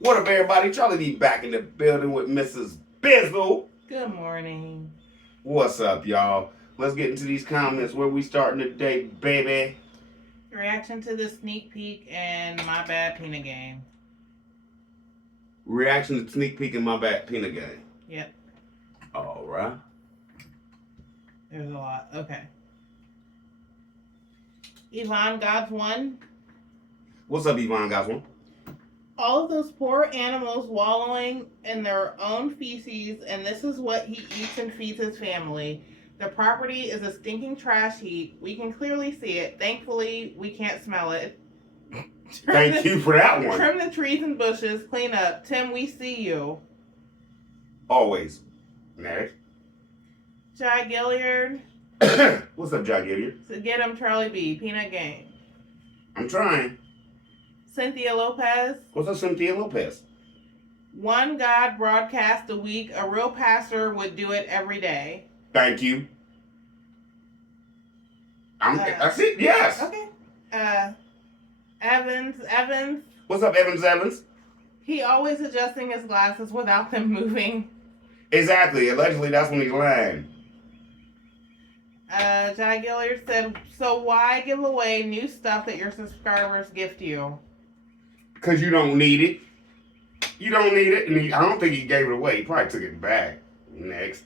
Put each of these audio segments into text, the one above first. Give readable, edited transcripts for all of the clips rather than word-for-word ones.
What up, everybody? Charlie D back in the building with Mrs. Bizzle. Good morning. What's up, y'all? Let's get into these comments. Where we starting today, baby? Reaction to the sneak peek and My Bad Peanut Game. Reaction to sneak peek in My Bad Peanut Game. Yep. All right. There's a lot. Okay. Yvonne God's One. What's up, Yvonne? Guys, one. All of those poor animals wallowing in their own feces, and this is what he eats and feeds his family. The property is a stinking trash heap. We can clearly see it. Thankfully, we can't smell it. Thank you for that one. Trim the trees and bushes. Clean up. Tim, we see you. Always. Next. Jai Gilliard. What's up, Jack Gilliard? So get him, Charlie B. Peanut Game. I'm trying. Cynthia Lopez. What's up, Cynthia Lopez? One God broadcast a week. A real pastor would do it every day. Thank you. That's it. Yes. Okay. Evans. What's up, Evans? He always adjusting his glasses without them moving. Exactly. Allegedly, that's when he's lying. Jai Gilliard said, so why give away new stuff that your subscribers gift you? Because you don't need it. You don't need it. And I don't think he gave it away. He probably took it back. Next.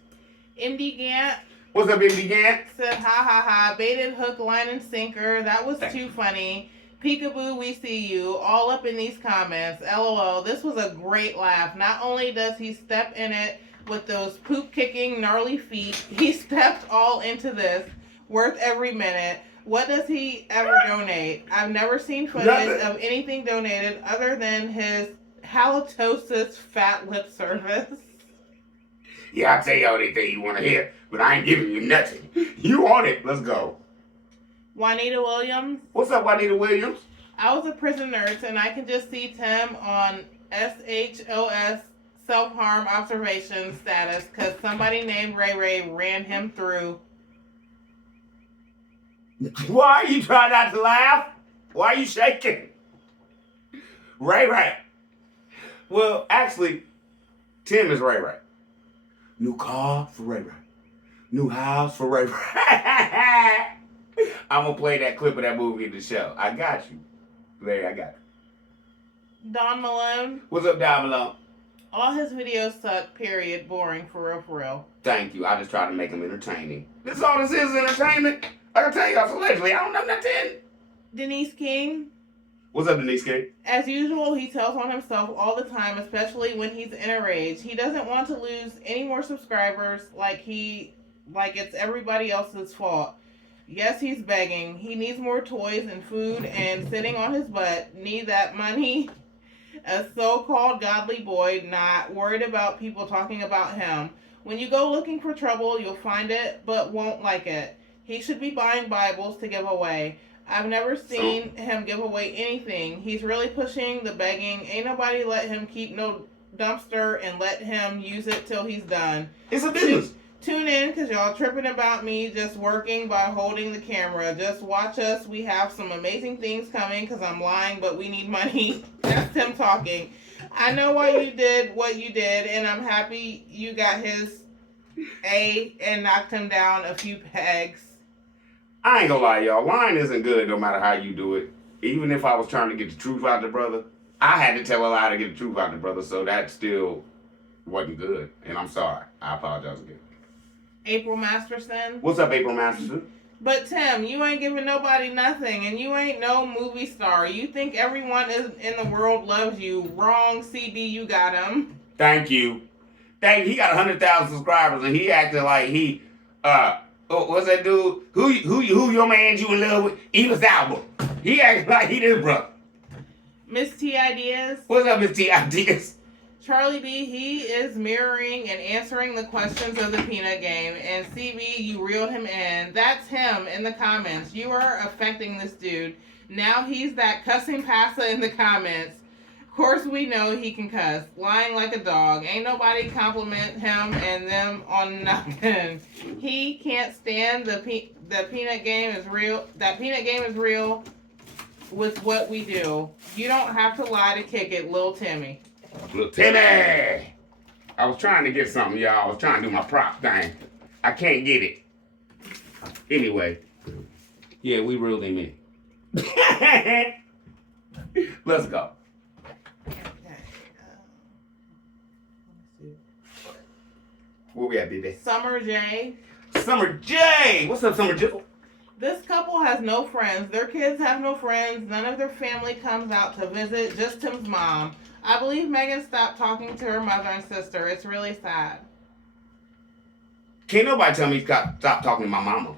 MD Gant. What's up, MD Gant? Said, ha ha ha, baited hook, line, and sinker. That was too funny. Peekaboo, we see you. All up in these comments. LOL. This was a great laugh. Not only does he step in it with those poop-kicking, gnarly feet, he stepped all into this. Worth every minute. What does he ever donate? I've never seen footage of anything donated other than his halitosis fat lip service. Yeah, I'll tell you anything you want to hear, but I ain't giving you nothing. You want it. Let's go. Juanita Williams. What's up, Juanita Williams? I was a prison nurse, and I can just see Tim on SHOS self-harm observation status because somebody named Ray Ray ran him through. Why are you trying not to laugh? Why are you shaking? Ray. Well, actually, Tim is Ray Ray. New car for Ray Ray. New house for Ray Ray. I'm going to play that clip of that movie in the show. I got you. Larry, I got you. Don Malone. What's up, Don Malone? All his videos suck, period. Boring, for real. Thank you. I just try to make them entertaining. This all this is entertainment. Like I tell you, allegedly, I don't know nothing. Denise King. What's up, Denise King? As usual, he tells on himself all the time, especially when he's in a rage. He doesn't want to lose any more subscribers like it's everybody else's fault. Yes, he's begging. He needs more toys and food and sitting on his butt. Need that money. A so-called godly boy, not worried about people talking about him. When you go looking for trouble, you'll find it, but won't like it. He should be buying Bibles to give away. I've never seen him give away anything. He's really pushing the begging. Ain't nobody let him keep no dumpster and let him use it till he's done. It's a business. Tune in because y'all tripping about me just working by holding the camera. Just watch us. We have some amazing things coming because I'm lying, but we need money. That's him talking. I know why you did what you did, and I'm happy you got his A and knocked him down a few pegs. I ain't gonna lie, y'all. Lying isn't good no matter how you do it. Even if I was trying to get the truth out the brother, I had to tell a lie to get the truth out the brother, so that still wasn't good. And I'm sorry. I apologize again. April Masterson. What's up, April Masterson? But Tim, you ain't giving nobody nothing, and you ain't no movie star. You think everyone in the world loves you. Wrong, CB, you got him. Thank you. He got 100,000 subscribers, and he acted like he, what's that dude? Who your man you in love with? Idris Elba. He acted like he this brother. Miss T Ideas. What's up, Miss T Ideas? Charlie B, he is mirroring and answering the questions of the Peanut Game. And CB, you reeled him in. That's him in the comments. You are affecting this dude. Now he's that cussing passa in the comments. Of course we know he can cuss. Lying like a dog. Ain't nobody compliment him and them on nothing. He can't stand the Peanut Game is real. That Peanut Game is real with what we do. You don't have to lie to kick it, Lil Timmy. Little Timmy. I was trying to get something, y'all. I was trying to do my prop thing. I can't get it. Anyway. Yeah, we reeled him in. Let's go. Where we at, BB? Summer J. Summer J! What's up, Summer J? This couple has no friends. Their kids have no friends. None of their family comes out to visit, just Tim's mom. I believe Megan stopped talking to her mother and sister. It's really sad. Can't nobody tell me stop talking to my mama.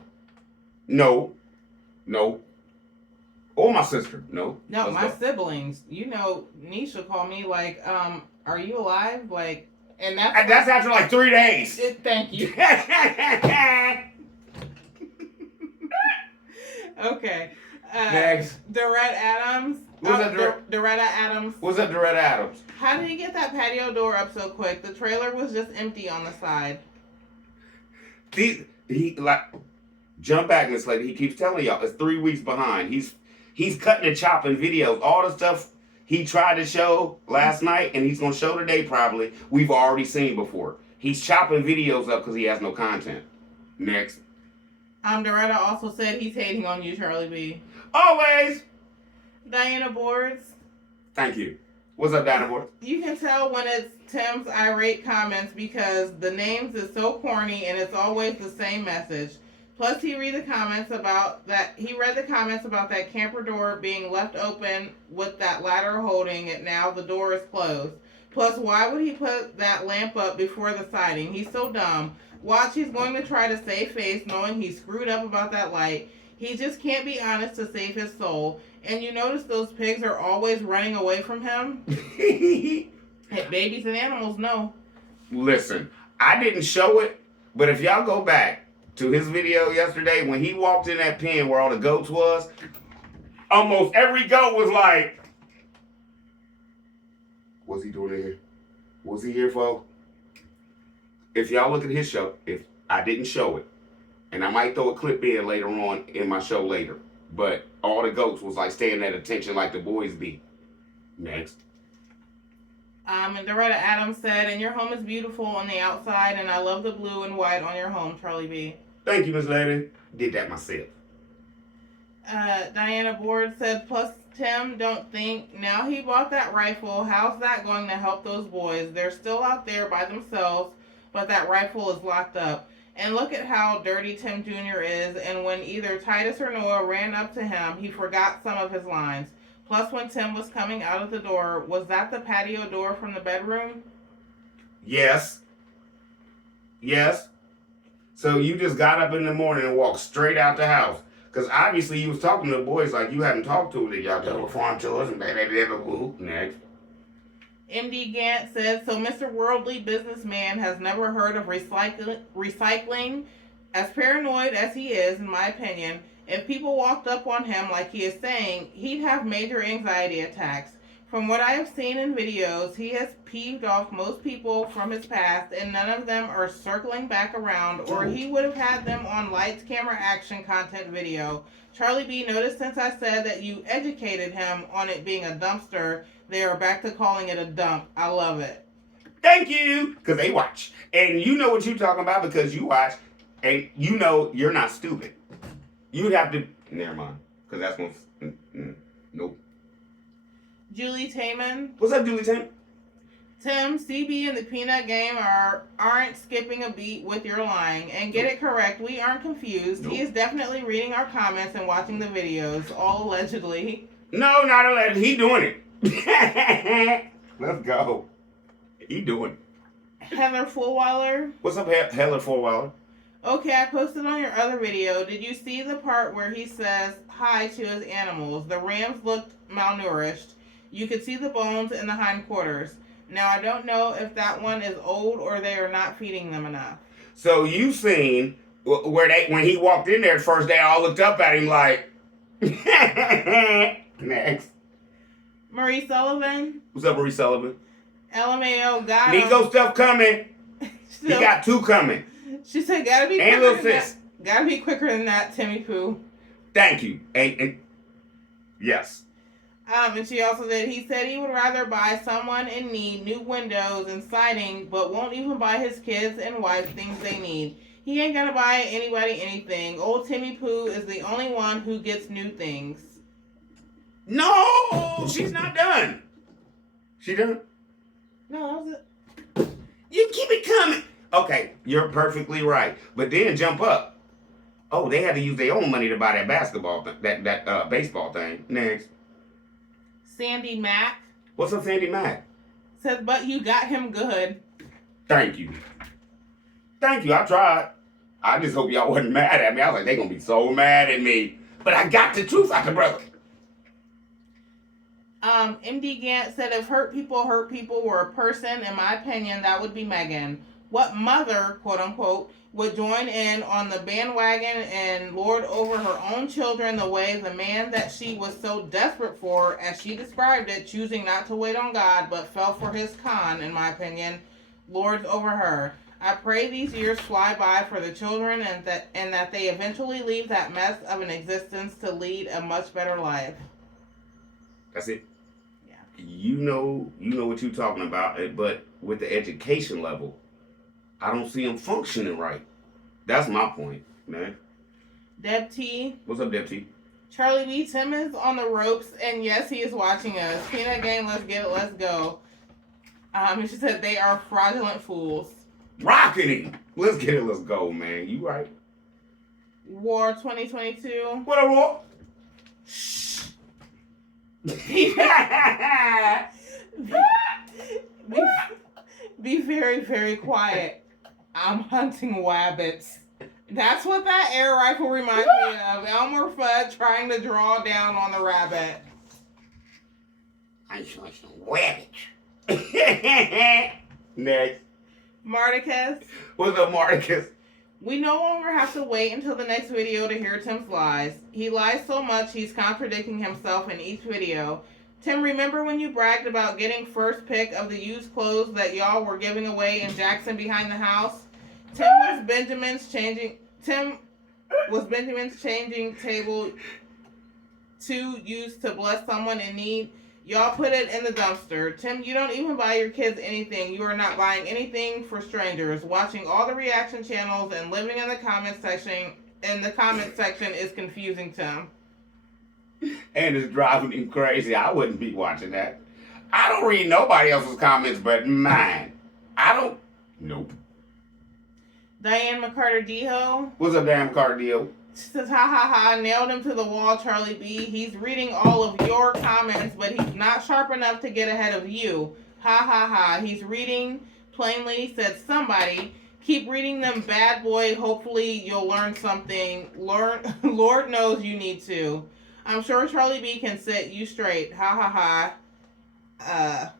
No. Or my sister. No. No, Let's my go. siblings. You know, Nisha called me like, are you alive? Like, and that's after like 3 days. Thank you. Okay. Next. Doretta Adams. What's up, Doretta Adams. What's up, Doretta Adams? How did he get that patio door up so quick? The trailer was just empty on the side. He like jump back, Miss Lady. He keeps telling y'all it's 3 weeks behind. He's cutting and chopping videos. All the stuff he tried to show last night and he's gonna show today probably, we've already seen before. He's chopping videos up because he has no content. Next. Doretta also said he's hating on you, Charlie B. Always. Diana Boards. Thank you. What's up, Diana Boards? You can tell when it's Tim's irate comments because the names is so corny and it's always the same message. Plus, he read the comments about that camper door being left open with that ladder holding it. Now the door is closed. Plus, why would he put that lamp up before the siding? He's so dumb. Watch, he's going to try to save face knowing he screwed up about that light. He just can't be honest to save his soul. And you notice those pigs are always running away from him? Hey, babies and animals know. Listen, I didn't show it, but if y'all go back to his video yesterday when he walked in that pen where all the goats was, almost every goat was like, what's he doing in here? What's he here for? If y'all look at his show, if I didn't show it, and I might throw a clip in later on in my show later, but all the goats was like staying at attention like the boys be. Next. And Doretta Adams said, and your home is beautiful on the outside, and I love the blue and white on your home, Charlie B. Thank you, Miss Lady. Did that myself. Diana Board said, plus Tim, don't think, now he bought that rifle, how's that going to help those boys? They're still out there by themselves, but that rifle is locked up. And look at how dirty Tim Jr. is, and when either Titus or Noah ran up to him, he forgot some of his lines. Plus, when Tim was coming out of the door, was that the patio door from the bedroom? Yes. So you just got up in the morning and walked straight out the house. Because obviously you was talking to the boys like you hadn't talked to them. Y'all done farm chores and next. MD Gant said, so Mr. Worldly Businessman has never heard of recycling. As paranoid as he is, in my opinion, if people walked up on him like he is saying, he'd have major anxiety attacks. From what I have seen in videos, he has peeved off most people from his past, and none of them are circling back around, or he would have had them on lights, camera, action, content video. Charlie B, noticed since I said that you educated him on it being a dumpster, they are back to calling it a dump. I love it. Thank you, because they watch. And you know what you're talking about because you watch, and you know you're not stupid. You'd have to, never mind, because that's one, nope. Julie Taman. What's up, Julie Taman? Tim, CB and the Peanut Game aren't skipping a beat with your lying. And get it correct, we aren't confused. Nope. He is definitely reading our comments and watching the videos, all allegedly. No, not allegedly. He doing it. Let's go. He doing it. Heather Fulweiler. What's up, Heather Fulweiler? Okay, I posted on your other video. Did you see the part where he says hi to his animals? The rams looked malnourished. You could see the bones in the hindquarters. Now, I don't know if that one is old or they are not feeding them enough. So you seen where when he walked in there the first day, I all looked up at him like, next. Marie Sullivan. What's up, Marie Sullivan? LMAO got him. Nico stuff coming. He got 2 coming. She said, gotta be and quicker than sis. that. Gotta be quicker than that, Timmy Pooh. Thank you. And yes. And she also said he would rather buy someone in need new windows and siding, but won't even buy his kids and wife things they need. He ain't gonna buy anybody anything. Old Timmy Pooh is the only one who gets new things. No, she's not done. She done? No, that was it. You keep it coming. Okay, you're perfectly right. But then jump up. Oh, they had to use their own money to buy that basketball, that baseball thing. Next. Sandy Mack What's up, Sandy Mack? says, but you got him good. Thank you. Thank you. I tried. I just hope y'all wasn't mad at me. I was like, they gonna be so mad at me. But I got the truth out the brother. MD Gant said if hurt people were a person, in my opinion, that would be Megan. What mother, quote unquote, would join in on the bandwagon and lord over her own children the way the man that she was so desperate for, as she described it, choosing not to wait on God but fell for his con, in my opinion, lords over her. I pray these years fly by for the children and that they eventually leave that mess of an existence to lead a much better life. That's it. Yeah. You know what you're talking about, but with the education level, I don't see them functioning right. That's my point, man. Deb T. What's up, Deb T? Charlie B. Tim is on the ropes, and yes, he is watching us. Peanut Gang, let's get it, let's go. And she said they are fraudulent fools. Rocking it. Let's get it, let's go, man. You right. War 2022. What up, War? Be very, very quiet. I'm hunting wabbits. That's what that air rifle reminds me of. Elmer Fudd trying to draw down on the rabbit. I'm showing some wabbits. Next. Marticus. What's up, Marticus? We no longer have to wait until the next video to hear Tim's lies. He lies so much he's contradicting himself in each video. Tim, remember when you bragged about getting first pick of the used clothes that y'all were giving away in Jackson behind the house? Tim was Benjamin's changing table to use to bless someone in need. Y'all put it in the dumpster. Tim, you don't even buy your kids anything. You are not buying anything for strangers. Watching all the reaction channels and living in the comment section is confusing, Tim. And it's driving me crazy. I wouldn't be watching that. I don't read nobody else's comments but mine. Nope. Diane McCarter-Deho. What's up, damn Cardio? She says, ha ha ha, nailed him to the wall, Charlie B. He's reading all of your comments, but he's not sharp enough to get ahead of you. Ha ha ha. He's reading plainly, said somebody. Keep reading them, bad boy. Hopefully you'll learn something. Lord knows you need to. I'm sure Charlie B can set you straight. Ha ha ha.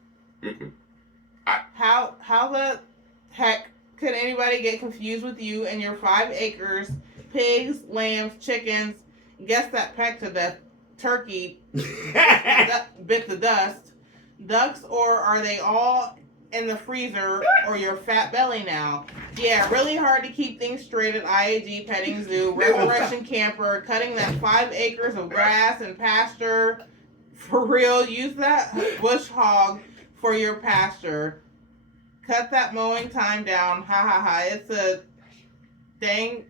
How the heck could anybody get confused with you and your 5 acres? Pigs, lambs, chickens, guess that pecked to death, turkey, bit the dust, ducks, or are they all in the freezer or your fat belly now? Yeah, really hard to keep things straight at IAG Petting Zoo, Resurrection Camper, cutting that 5 acres of grass and pasture. For real, use that bush hog for your pasture. Cut that mowing time down. Ha ha ha. It's a dang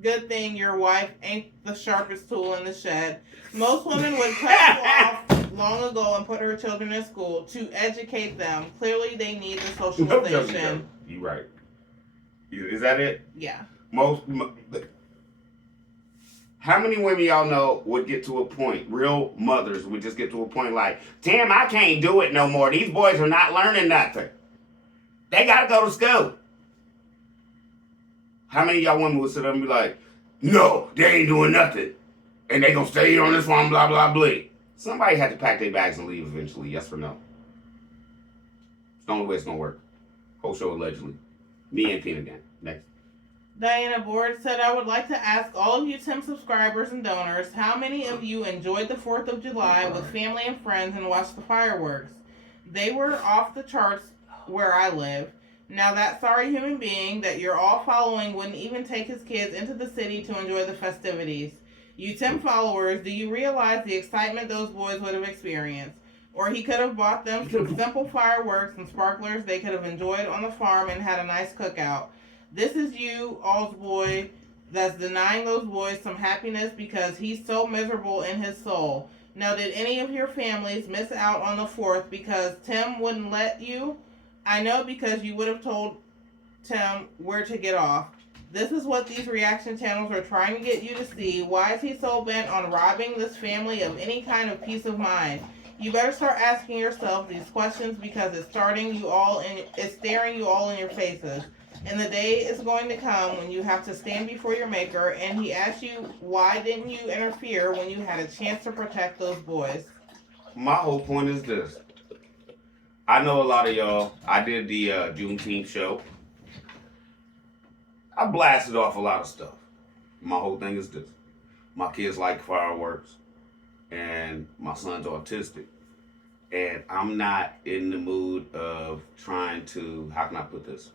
good thing your wife ain't the sharpest tool in the shed. Most women would cut you off long ago and put her children in school to educate them. Clearly, they need the socialization. You right. Is that it? Yeah. How many women y'all know would get to a point, real mothers would just get to a point like, Tim, I can't do it no more. These boys are not learning nothing. They gotta go to school. How many of y'all women would sit up and be like, no, they ain't doing nothing. And they gonna stay here on this farm, blah, blah, blah. Somebody had to pack their bags and leave eventually, yes or no? It's the only way it's gonna work. Whole show allegedly. Me and Peanut Gang. Next. Diana Board said, I would like to ask all of you Tim subscribers and donors, how many of you enjoyed the 4th of July with family and friends and watched the fireworks? They were off the charts where I live. Now that sorry human being that you're all following wouldn't even take his kids into the city to enjoy the festivities. You Tim followers, do you realize the excitement those boys would have experienced? Or he could have bought them some simple fireworks and sparklers they could have enjoyed on the farm and had a nice cookout. This is you, all's boy, that's denying those boys some happiness because he's so miserable in his soul. Now, did any of your families miss out on the 4th because Tim wouldn't let you? I know, because you would have told Tim where to get off. This is what these reaction channels are trying to get you to see. Why is he so bent on robbing this family of any kind of peace of mind? You better start asking yourself these questions, because it's staring you all in your faces. And the day is going to come when you have to stand before your maker and he asks you, why didn't you interfere when you had a chance to protect those boys? My whole point is this. I know a lot of y'all. I did the Juneteenth show. I blasted off a lot of stuff. My whole thing is this. My kids like fireworks, and my son's autistic. And I'm not in the mood of trying to, how can I put this?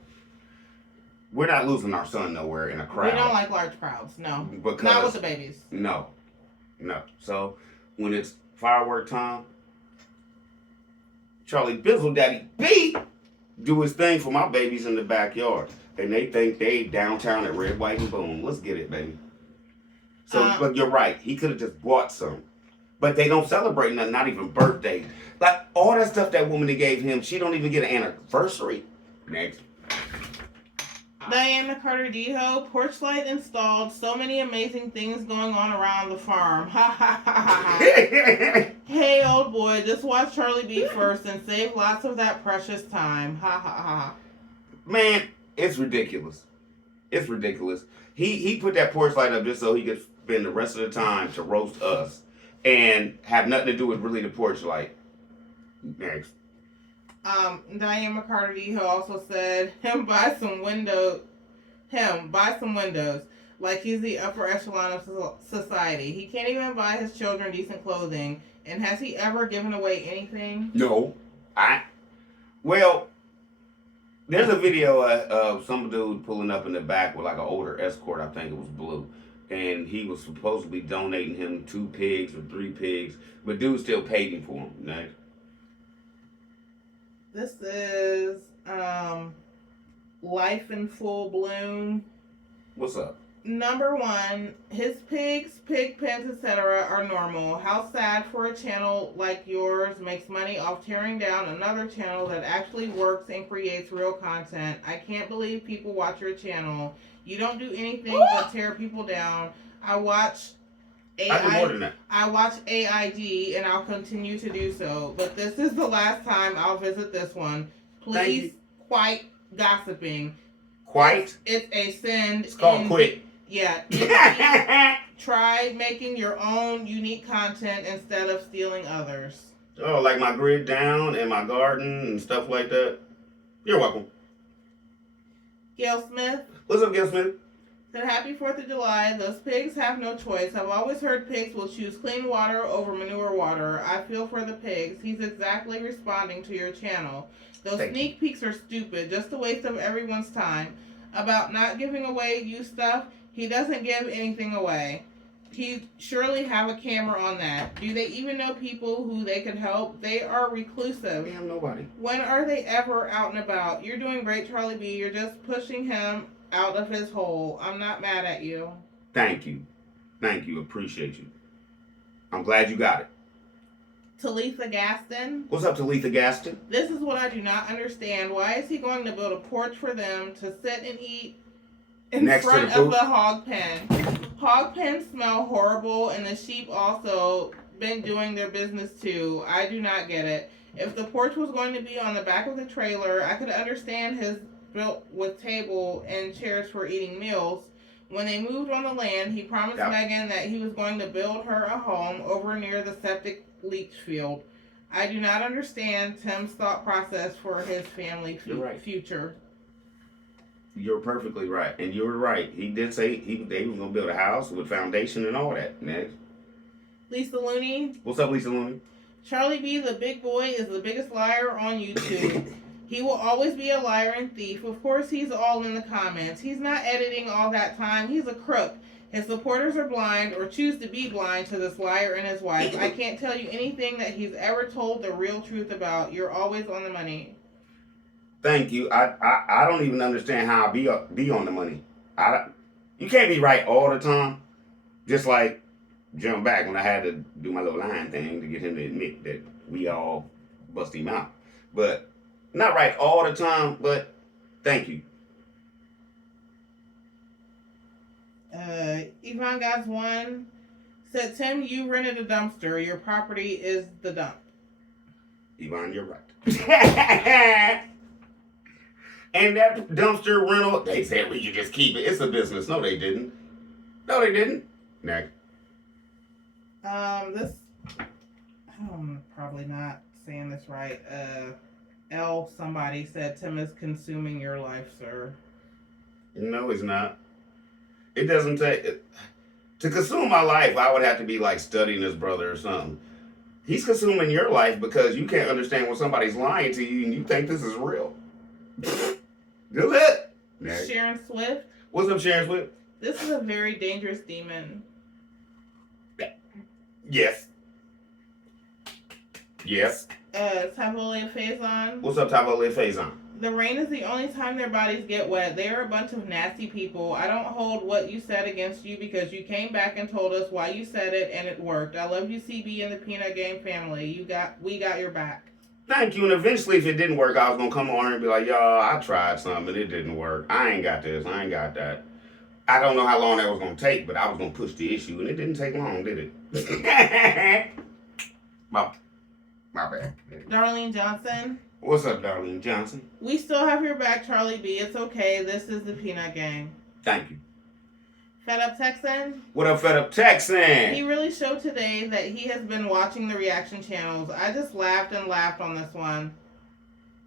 We're not losing our son nowhere in a crowd. We don't like large crowds, no. Because, not with the babies. No. So, when it's firework time, Charlie Bizzle Daddy B do his thing for my babies in the backyard. And they think they downtown at Red, White, and Boom. Let's get it, baby. So, but you're right. He could have just bought some. But they don't celebrate nothing, not even birthday. Like, all that stuff that woman that gave him, she don't even get an anniversary. Next. Diana Carter Deho, porch light installed, so many amazing things going on around the farm. Ha ha ha ha. Hey, old boy, just watch Charlie B first and save lots of that precious time. Ha ha ha. Man, it's ridiculous. It's ridiculous. He put that porch light up just so he could spend the rest of the time to roast us and have nothing to do with really the porch light. Next. Diane McCarty also said buy some windows. Like he's the upper echelon of society. He can't even buy his children decent clothing. And has he ever given away anything? No. Well, there's a video of some dude pulling up in the back with like an older Escort, I think it was blue. And he was supposedly donating him 2 pigs or 3 pigs. But dude still paid him for them. Next. This is Life in Full Bloom. What's up? Number 1, his pigs, pig pens, etc. are normal. How sad for a channel like yours makes money off tearing down another channel that actually works and creates real content. I can't believe people watch your channel. You don't do anything but tear people down. I watch AIG and I'll continue to do so. But this is the last time I'll visit this one. Please, quite gossiping. Quite? It's a sin. It's called quit. Yeah. Try making your own unique content instead of stealing others. Oh, like my grid down and my garden and stuff like that. You're welcome. Gail Smith. What's up, Gail Smith? Said happy 4th of July. Those pigs have no choice. I've always heard pigs will choose clean water over manure water. I feel for the pigs. He's exactly responding to your channel. Those sneak peeks are stupid. Just a waste of everyone's time. About not giving away you stuff. He doesn't give anything away. He surely have a camera on that. Do they even know people who they could help? They are reclusive. They have nobody. When are they ever out and about? You're doing great, Charlie B. You're just pushing him out of his hole. I'm not mad at you. Thank you. Appreciate you. I'm glad you got it. Talitha Gaston. What's up, Talitha Gaston? This is what I do not understand. Why is he going to build a porch for them to sit and eat in front of the hog pen? Hog pens smell horrible, and the sheep also been doing their business too. I do not get it. If the porch was going to be on the back of the trailer, I could understand his built with table and chairs for eating meals. When they moved on the land, he promised Megan that he was going to build her a home over near the septic leach field. I do not understand Tim's thought process for his family future. You're perfectly right. And you're right. He did say they was going to build a house with foundation and all that. Next. Lisa Looney. What's up, Lisa Looney? Charlie B, the big boy, is the biggest liar on YouTube. He will always be a liar and thief. Of course, he's all in the comments. He's not editing all that time. He's a crook. His supporters are blind or choose to be blind to this liar and his wife. I can't tell you anything that he's ever told the real truth about. You're always on the money. Thank you. I don't even understand how I be on the money. You can't be right all the time. Just like jump back when I had to do my little line thing to get him to admit that we all bust him out. But not right all the time, but thank you. Yvonne God's One said, Tim, you rented a dumpster. Your property is the dump. Yvonne, you're right. And that dumpster rental, they said we could just keep it. It's a business. No, they didn't. No, they didn't. Next. I'm probably not saying this right. L somebody said, Tim is consuming your life, sir. No, it's not. It doesn't take... To consume my life, I would have to be like studying his brother or something. He's consuming your life because you can't understand when somebody's lying to you and you think this is real. Do it. Next. Sharon Swift. What's up, Sharon Swift? This is a very dangerous demon. Yes. Yes. Tavolia Faison. What's up, Tavolia Faison? The rain is the only time their bodies get wet. They are a bunch of nasty people. I don't hold what you said against you because you came back and told us why you said it and it worked. I love you, CB, and the Peanut Game family. We got your back. Thank you. And eventually, if it didn't work, I was going to come on here and be like, y'all, I tried something and it didn't work. I ain't got this. I ain't got that. I don't know how long that was going to take, but I was going to push the issue and it didn't take long, did it? my bad. Darlene Johnson. What's up, Darlene Johnson? We still have your back, Charlie B. It's okay. This is the Peanut Gang. Thank you. Fed Up Texan? What up, Fed Up Texan? He really showed today that he has been watching the reaction channels. I just laughed and laughed on this one.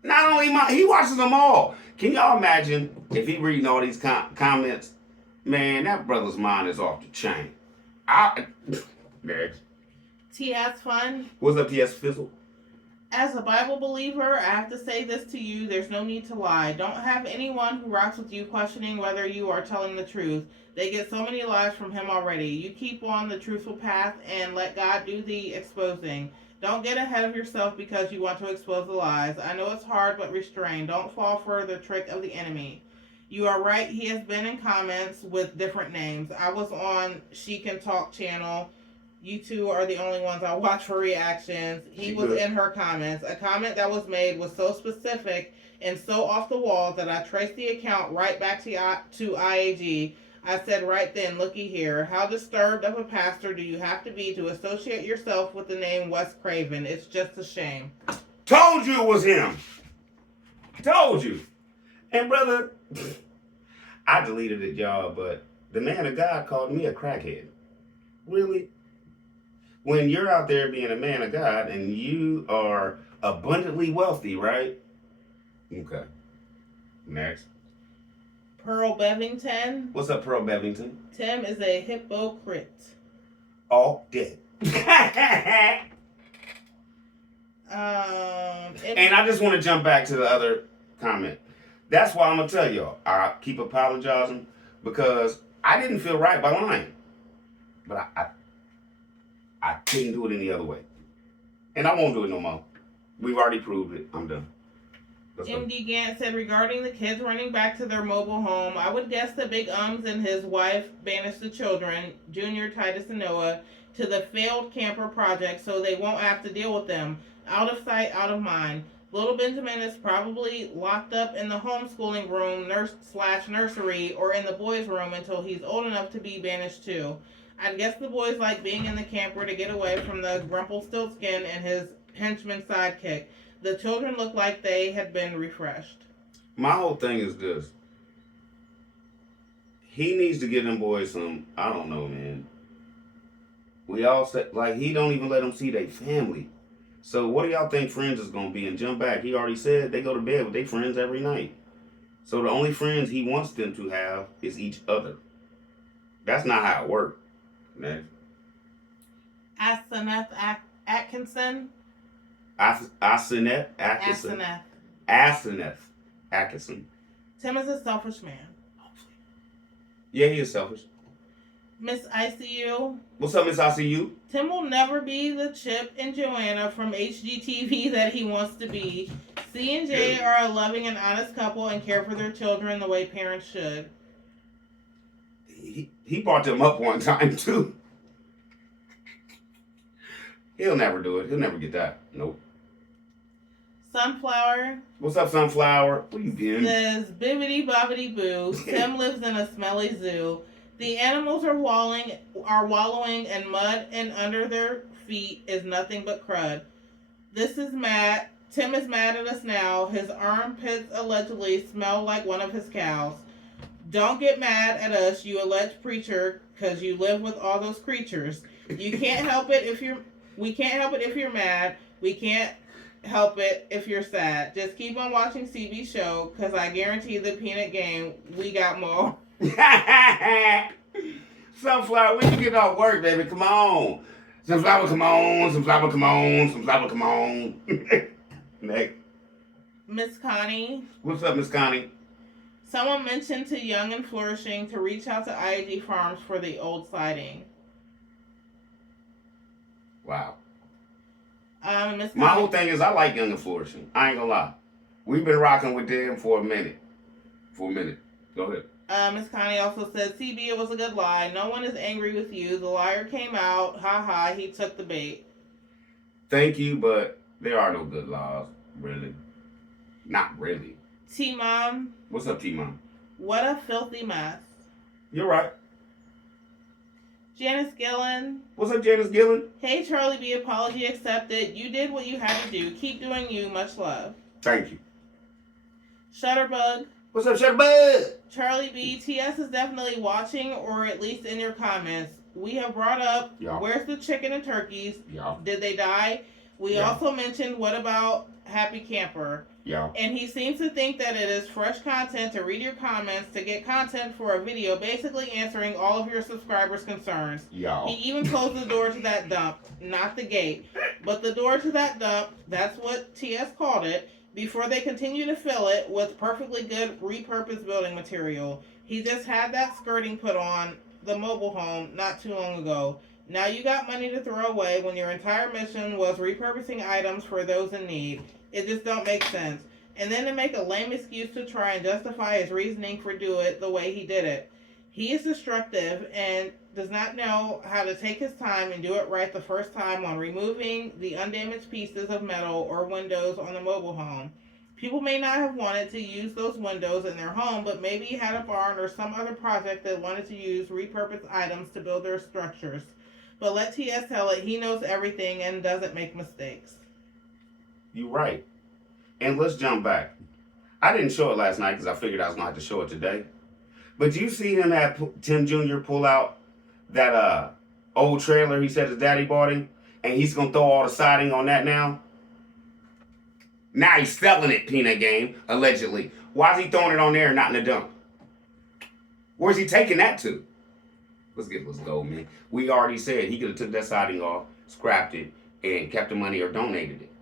Not only he watches them all. Can y'all imagine if he reading all these comments? Man, that brother's mind is off the chain. Next. T.S. Fun? What's up, T.S. Fizzle? As a Bible believer, I have to say this to you. There's no need to lie. Don't have anyone who rocks with you questioning whether you are telling the truth. They get so many lies from him already. You keep on the truthful path and let God do the exposing. Don't get ahead of yourself because you want to expose the lies. I know it's hard, but restrain. Don't fall for the trick of the enemy. You are right. He has been in comments with different names. I was on She Can Talk channel. You two are the only ones I watch for reactions. He was in her comments. A comment that was made was so specific and so off the wall that I traced the account right back to IAG. I said right then, looky here, how disturbed of a pastor do you have to be to associate yourself with the name Wes Craven? It's just a shame. Told you it was him. Told you. And brother, I deleted it, y'all, but the man of God called me a crackhead. Really? When you're out there being a man of God and you are abundantly wealthy, right? Okay. Next. Pearl Bevington. What's up, Pearl Bevington? Tim is a hypocrite. All dead. And I just want to jump back to the other comment. That's why I'm going to tell y'all. I keep apologizing because I didn't feel right by lying. But I couldn't do it any other way. And I won't do it no more. We've already proved it. I'm done. MD Gant said, regarding the kids running back to their mobile home, I would guess that Big Ums and his wife banished the children, Junior, Titus, and Noah, to the failed camper project so they won't have to deal with them. Out of sight, out of mind. Little Benjamin is probably locked up in the homeschooling room, nursery, or in the boys' room until he's old enough to be banished too. I guess the boys like being in the camper to get away from the Rumpelstiltskin and his henchman sidekick. The children look like they had been refreshed. My whole thing is this. He needs to give them boys some, I don't know, man. We all said, like, he don't even let them see their family. So what do y'all think Friends is going to be? And jump back, he already said they go to bed with their friends every night. So the only friends he wants them to have is each other. That's not how it works. Next. Aseneth Atkinson. Aseneth Atkinson. Tim is a selfish man. Yeah, he is selfish. Miss ICU. What's up, Miss ICU? Tim will never be the Chip and Joanna from HGTV that he wants to be. C and J are a loving and honest couple and care for their children the way parents should. He brought them up one time too. He'll never do it. He'll never get that. Nope. Sunflower. What's up, Sunflower? Where you been? Says bibbity bobbity boo. Tim lives in a smelly zoo. The animals are wallowing in mud, and under their feet is nothing but crud. This is Matt. Tim is mad at us now. His armpits allegedly smell like one of his cows. Don't get mad at us, you alleged preacher, because you live with all those creatures. You can't help it if you're. We can't help it if you're mad. We can't help it if you're sad. Just keep on watching CB show, because I guarantee the peanut game, we got more. Sunflower, when you get off work, baby, come on. Sunflower, come on. Sunflower, come on. Sunflower, come on. Next. Miss Connie. What's up, Miss Connie? Someone mentioned to Young and Flourishing to reach out to IAG Farms for the old siding. Wow. Miss My Connie. whole thing is I like Young and Flourishing. I ain't gonna lie. We've been rocking with them for a minute. Go ahead. Miss Connie also said, CB, it was a good lie. No one is angry with you. The liar came out. Ha ha, he took the bait. Thank you, but there are no good laws, really. Not really. T-Mom. What's up, T-Mom? What a filthy mess. You're right. Janice Gillen. What's up, Janice Gillen? Hey, Charlie B. Apology accepted. You did what you had to do. Keep doing you. Much love. Thank you. Shutterbug. What's up, Shutterbug? Charlie B. TS is definitely watching, or at least in your comments. We have brought up, Where's the chicken and turkeys? Yeah. Did they die? We also mentioned, what about Happy Camper? Yeah. And he seems to think that it is fresh content to read your comments, to get content for a video, basically answering all of your subscribers' concerns. Yeah. He even closed the door to that dump, not the gate, but the door to that dump, that's what TS called it, before they continue to fill it with perfectly good repurposed building material. He just had that skirting put on the mobile home not too long ago. Now you got money to throw away when your entire mission was repurposing items for those in need. It just don't make sense. And then to make a lame excuse to try and justify his reasoning for doing it the way he did it. He is destructive and does not know how to take his time and do it right the first time on removing the undamaged pieces of metal or windows on the mobile home. People may not have wanted to use those windows in their home, but maybe he had a barn or some other project that wanted to use repurposed items to build their structures. But let TS tell it, he knows everything and doesn't make mistakes. You're right. And let's jump back. I didn't show it last night because I figured I was going to have to show it today. But you see him have Tim Jr. pull out that old trailer he said his daddy bought him, and he's going to throw all the siding on that now? Now he's selling it, Peanut Game, allegedly. Why is he throwing it on there and not in the dump? Where's he taking that to? Let's go, man. We already said he could have took that siding off, scrapped it, and kept the money or donated it.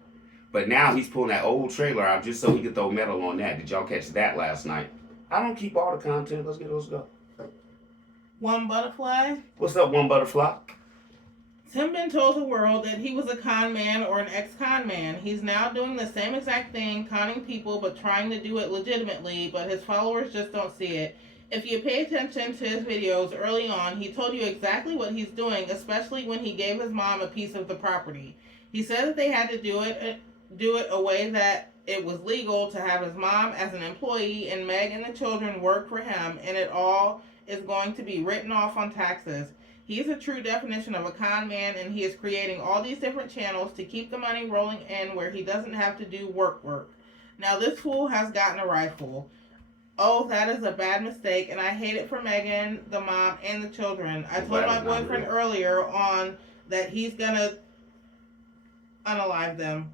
But now he's pulling that old trailer out just so he could throw metal on that. Did y'all catch that last night? I don't keep all the content. Let's go. One Butterfly. What's up, One Butterfly? Tim Ben told the world that he was a con man or an ex-con man. He's now doing the same exact thing, conning people, but trying to do it legitimately, but his followers just don't see it. If you pay attention to his videos early on, he told you exactly what he's doing, especially when he gave his mom a piece of the property. He said that they had to do it a way that it was legal to have his mom as an employee and Meg and the children work for him, and it all is going to be written off on taxes. He is a true definition of a con man, and he is creating all these different channels to keep the money rolling in where he doesn't have to do work. Now this fool has gotten a rifle. Oh, that is a bad mistake, and I hate it for Megan, the mom, and the children. I told my boyfriend earlier on that he's gonna unalive them.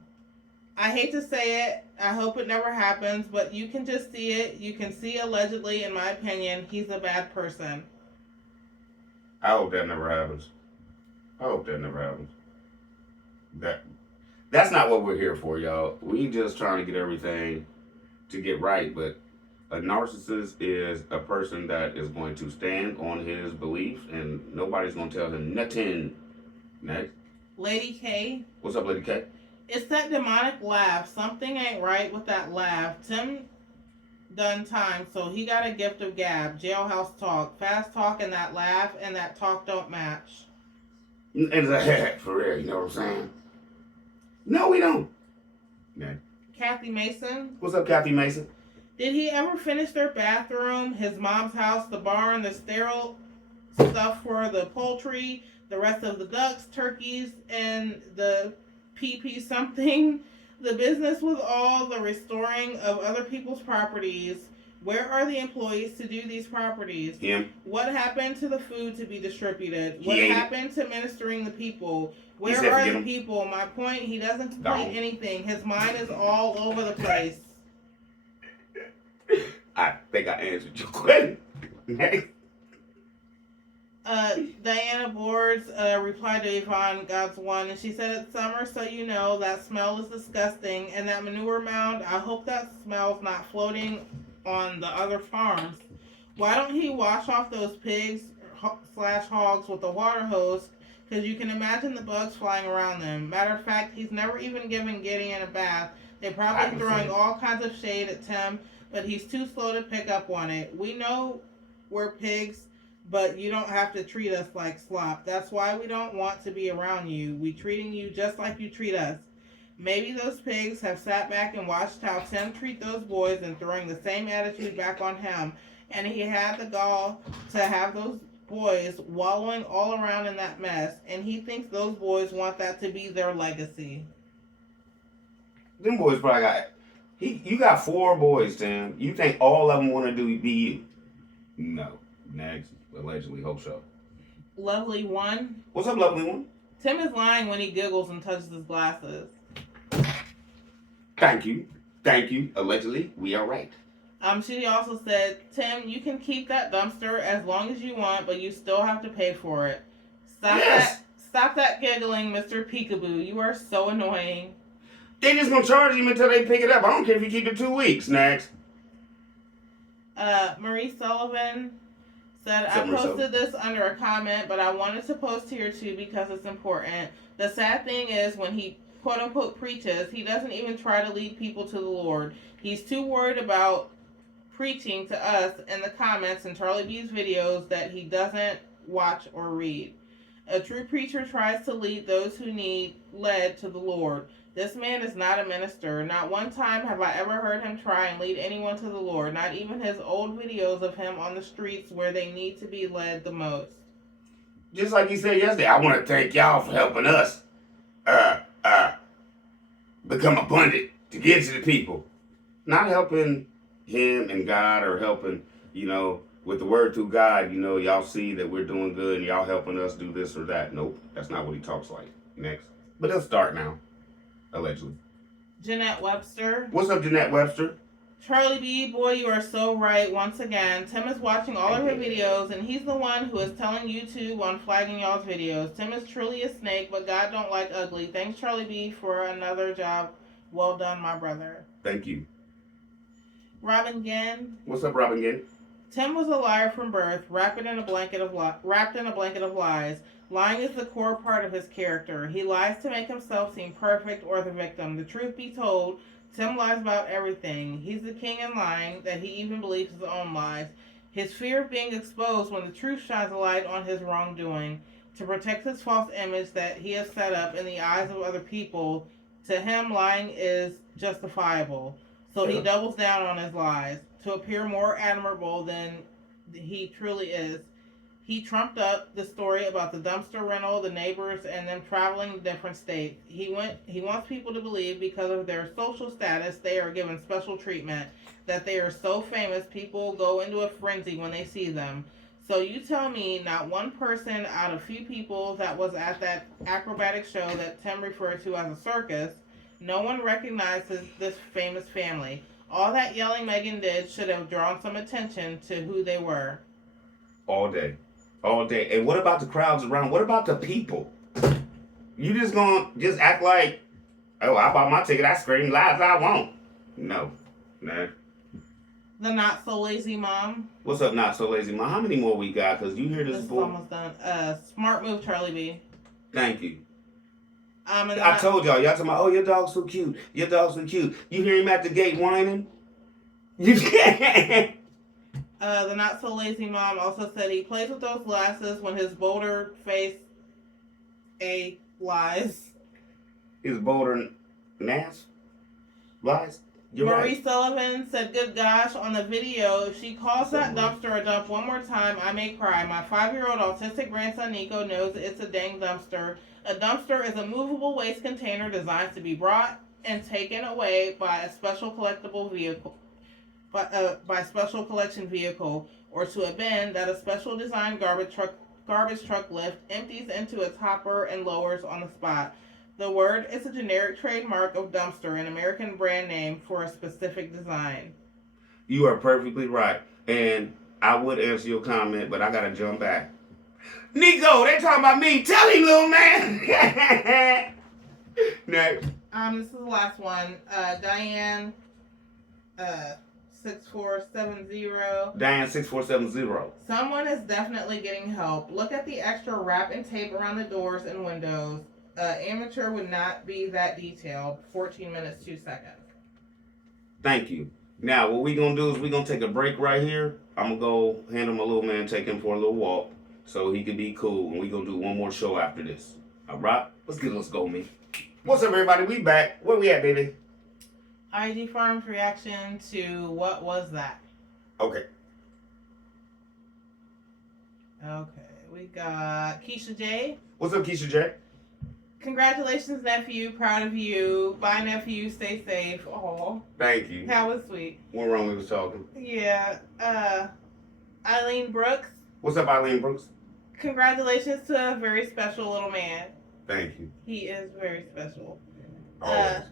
I hate to say it. I hope it never happens, but you can just see it. You can see, allegedly, in my opinion, he's a bad person. I hope that never happens. That's not what we're here for, y'all. We just trying to get everything to get right, but A narcissist is a person that is going to stand on his beliefs and nobody's going to tell him nothing. Next. Lady K. What's up, Lady K? It's that demonic laugh. Something ain't right with that laugh. Tim done time, so he got a gift of gab. Jailhouse talk. Fast talk and that laugh and that talk don't match. It's a heck, for real, you know what I'm saying? No, we don't. Next. Kathy Mason. What's up, Kathy Mason? Did he ever finish their bathroom, his mom's house, the barn, the sterile stuff for the poultry, the rest of the ducks, turkeys, and the PP something? The business with all the restoring of other people's properties. Where are the employees to do these properties? Him. What happened to the food to be distributed? He What ate happened to ministering the people? Where said are forget the him. people? My point, he doesn't complete Gone. anything. His mind is all over the place. I think I answered your question. Next. Diana Boards replied to Yvonne God's One, and she said, it's summer, so you know that smell is disgusting, and that manure mound, I hope that smell's not floating on the other farms. Why don't he wash off those pigs slash hogs with a water hose? Because you can imagine the bugs flying around them. Matter of fact, he's never even given Gideon a bath. They're probably throwing all kinds of shade at Tim, but he's too slow to pick up on it. We know we're pigs, but you don't have to treat us like slop. That's why we don't want to be around you. We treating you just like you treat us. Maybe those pigs have sat back and watched how Tim treat those boys and throwing the same attitude back on him. And he had the gall to have those boys wallowing all around in that mess. And he thinks those boys want that to be their legacy. Them boys probably got... You got 4 boys, Tim. You think all of them want to be you? No. Next. Allegedly, hope so. Lovely One. What's up, Lovely One? Tim is lying when he giggles and touches his glasses. Thank you. Thank you. Allegedly, we are right. She also said, Tim, you can keep that dumpster as long as you want, but you still have to pay for it. Stop that giggling, Mr. Peekaboo. You are so annoying. They just gonna charge him until they pick it up. I don't care if you keep it 2 weeks. Next. Marie Sullivan said, I Somewhere posted this under a comment, but I wanted to post here too because it's important. The sad thing is when he quote unquote preaches, he doesn't even try to lead people to the Lord. He's too worried about preaching to us in the comments and Charlie B's videos that he doesn't watch or read. A true preacher tries to lead those who need led to the Lord. This man is not a minister. Not one time have I ever heard him try and lead anyone to the Lord. Not even his old videos of him on the streets where they need to be led the most. Just like he said yesterday, I want to thank y'all for helping us become abundant to give to the people. Not helping him and God or helping, with the word through God, y'all see that we're doing good and y'all helping us do this or that. Nope, that's not what he talks like. Next. But let's start now. Allegedly. Jeanette Webster. What's up, Jeanette Webster? Charlie B, boy, you are so right once again. Tim is watching all of her videos, and he's the one who is telling YouTube on flagging y'all's videos. Tim is truly a snake, but God don't like ugly. Thanks, Charlie B, for another job. Well done, my brother. Thank you. Robin Ginn. What's up, Robin Ginn? Tim was a liar from birth, wrapped in a blanket of lies. Lying is the core part of his character. He lies to make himself seem perfect or the victim. The truth be told, Tim lies about everything. He's the king in lying, that he even believes his own lies. His fear of being exposed when the truth shines a light on his wrongdoing. To protect his false image that he has set up in the eyes of other people, to him lying is justifiable. So he doubles down on his lies to appear more admirable than he truly is. He trumped up the story about the dumpster rental, the neighbors, and them traveling to different states. He wants people to believe because of their social status they are given special treatment, that they are so famous people go into a frenzy when they see them. So you tell me not one person out of few people that was at that acrobatic show that Tim referred to as a circus, no one recognizes this famous family. All that yelling Megan did should have drawn some attention to who they were. All day. And what about the crowds around? What about the people? You just gonna act like, oh, I bought my ticket, I scream loud as I want. No. The Not So Lazy Mom. What's up, Not So Lazy Mom? How many more we got? Because you hear this This is boy. almost done. Smart move, Charlie B. Thank you. And I told y'all talking about, oh, your dog's so cute. Your dog's so cute. You hear him at the gate whining? You can't. The Not So Lazy Mom also said he plays with those glasses when his bolder face lies. His bolder Nass lies? You're Marie right. Sullivan said, good gosh, on the video, if she calls that dumpster a dump one more time, I may cry. My 5-year-old autistic grandson Nico knows it's a dang dumpster. A dumpster is a movable waste container designed to be brought and taken away by a special collectible vehicle, by special collection vehicle, or to a bin that a special designed garbage truck lift empties into its hopper and lowers on the spot. The word is a generic trademark of dumpster, an American brand name for a specific design. You are perfectly right. And I would answer your comment, but I got to jump back. Nico, they talking about me. Tell him, little man. Next. This is the last one. Diane, 6470. Diane 6470. Someone is definitely getting help. Look at the extra wrap and tape around the doors and windows. Amateur would not be that detailed. 14 minutes, 2 seconds. Thank you. Now, what we going to do is we going to take a break right here. I'm going to go handle my little man, take him for a little walk so he can be cool. And we going to do one more show after this. All right? Let's go, me. What's up, everybody? We back. Where we at, baby? IG Farms reaction to What Was That? Okay. Okay, we got Keisha J. What's up, Keisha J? Congratulations, nephew. Proud of you. Bye, nephew. Stay safe. Aw. Thank you. That was sweet. What wrong we was talking? Yeah. Eileen Brooks. What's up, Eileen Brooks? Congratulations to a very special little man. Thank you. He is very special. Always.